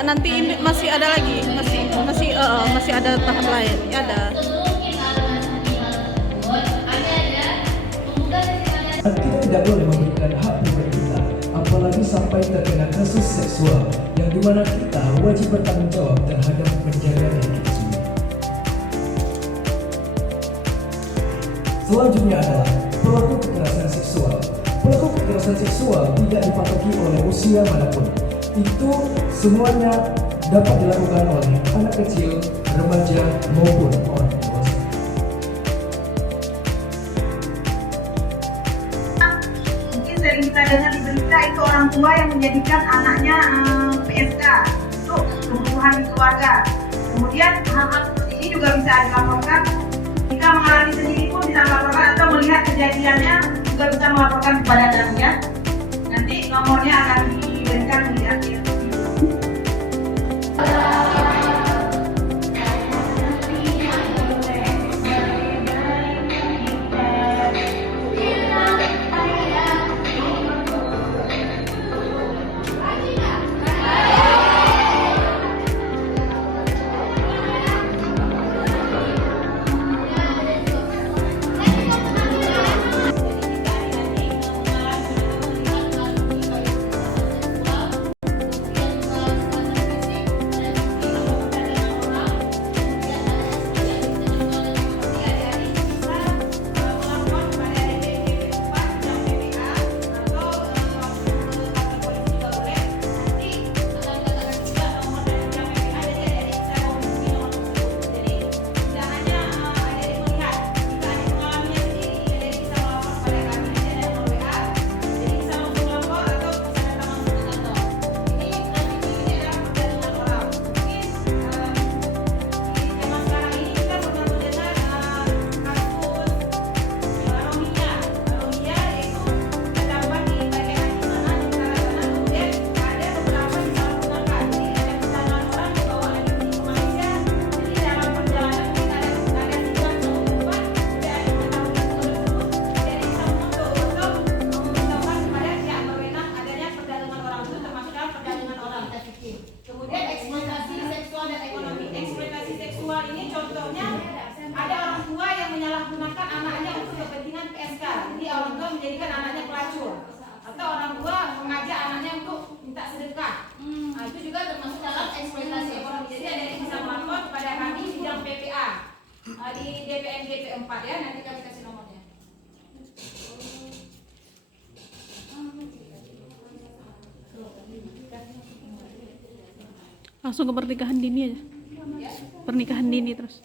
nanti masih ada lagi, masih ada tahap lain. Ya ada. Kita tidak boleh memberikan hak pribadi kita, apalagi sampai terkena kasus seksual, yang dimana kita wajib bertanggung jawab terhadap penjagaan yang kita sendiri. Selanjutnya adalah pelaku kekerasan seksual. Pelaku kekerasan seksual tidak dipatoki oleh usia manapun. Itu semuanya dapat dilakukan oleh anak kecil, remaja, maupun orang dewasa. Mungkin sering kita dengar di berita itu orang tua yang menjadikan anaknya PSK untuk pembunuhan di keluarga. Kemudian hal-hal seperti ini juga bisa dilaporkan. Jika mengalami sendiri pun bisa melaporkan atau melihat kejadiannya juga bisa melaporkan kepada kami ya. Nanti nomornya akan diberikan di akhir. Kemudian eksploitasi seksual dan ekonomi. Eksploitasi seksual ini contohnya ada orang tua yang menyalahgunakan anaknya untuk kepentingan PSK. Jadi orang tua menjadikan anaknya pelacur, atau orang tua mengajak anaknya untuk minta sedekah. Nah, itu juga termasuk dalam eksploitasi ekonomi. Jadi ada yang bisa melapor kepada kami di bidang PPA di DPNGP 4 ya. Nanti kami kasih nomornya. Langsung ke pernikahan dini aja. Pernikahan dini terus.